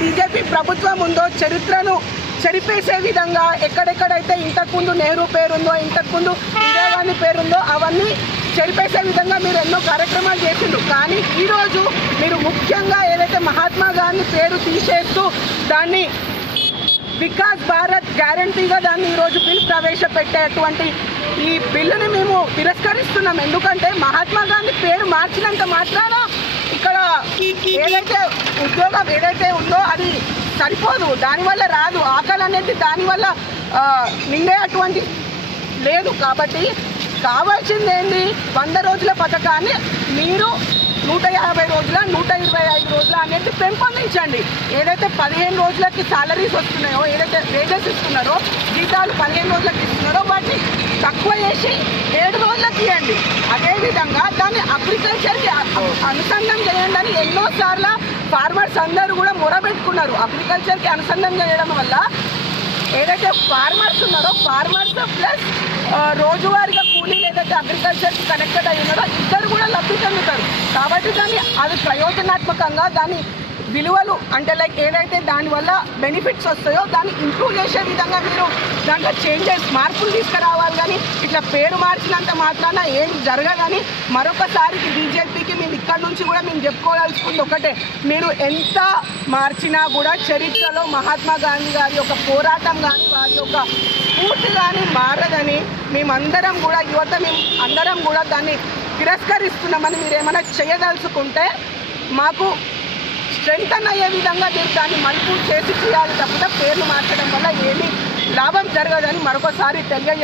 BJP ప్రభుత్వం ఉందో చరిత్రను చెరిపేసే విధంగా ఎక్కడెక్కడైతే ఇంతకుముందు నెహ్రూ పేరుందో, ఇంతకుముందు ఇందిరాగాంధీ పేరుందో అవన్నీ చెరిపేసే విధంగా మీరు ఎన్నో కార్యక్రమాలు చేసిండ్రు. కానీ ఈరోజు మీరు ముఖ్యంగా ఏదైతే మహాత్మా గాంధీ పేరు తీసేస్తూ దాన్ని వికాస్ భారత్ గ్యారంటీగా దాన్ని ఈరోజు బిల్ ప్రవేశపెట్టేటువంటి ఈ బిల్లుని మేము తిరస్కరిస్తున్నాం. ఎందుకంటే మహాత్మా గాంధీ పేరు మార్చినంత మాత్రాన ఇక్కడ ఏదైతే ఉద్యోగం ఏదైతే ఉందో అది సరిపోదు, దానివల్ల రాదు. ఆకలి అనేది దానివల్ల నిండేటువంటి లేదు. కాబట్టి కావాల్సింది ఏంటి, 100 రోజుల పథకాన్ని మీరు 150 రోజుల 125 రోజుల అనేది పెంపొందించండి. ఏదైతే 15 రోజులకి సాలరీస్ వస్తున్నాయో, ఏదైతే వేజెస్ ఇస్తున్నారో, జీతాలు 15 రోజులకి ఇస్తున్నారో వాటిని తక్కువ చేసి 7 రోజులకి ఇవ్వండి. అదేవిధంగా దాన్ని అగ్రికల్చర్కి అనుసంధానం చేయండి అని ఎన్నోసార్లు ఫార్మర్స్ అందరూ కూడా మొరబెట్టుకున్నారు. అగ్రికల్చర్కి అనుసంధానం చేయడం వల్ల ఏదైతే ఫార్మర్స్ ఉన్నారో ఫార్మర్స్ ప్లస్ రోజువారీగా కూలీలు ఏదైతే అగ్రికల్చర్కి కనెక్టెడ్ అయి ఉన్నారో ఇద్దరు కూడా లబ్ధి చెందుతారు. కాబట్టి అది ప్రయోజనాత్మకంగా దాని విలువలు అంటే లైక్ ఏదైతే దానివల్ల బెనిఫిట్స్ వస్తాయో దాన్ని ఇంప్రూవ్ చేసే విధంగా మీరు దాంట్లో చేంజెస్ మార్పులు తీసుకురావాలి. కానీ ఇట్లా పేరు మార్చినంత మాత్రాన ఏం జరగదని మరొకసారికి బీజేపీకి మేము ఇక్కడ నుంచి కూడా మేము చెప్పుకోవాల్సింది ఒకటే, మీరు ఎంత మార్చినా కూడా చరిత్రలో మహాత్మా గాంధీ గారి యొక్క పోరాటం కానీ వారి యొక్క స్ఫూర్తి కానీ మారదని మేమందరం కూడా యువత మేము అందరం కూడా దాన్ని తిరస్కరిస్తున్నామని. మీరు ఏమైనా చేయదలుచుకుంటే మాకు స్ట్రెంగ్తన్ అయ్యే విధంగా మీరు దాన్ని మలుపు చేసి చేయాలి తప్ప పేర్లు మార్చడం వల్ల ఏమీ లాభం జరగదని మరొకసారి తెలియజేయాలి.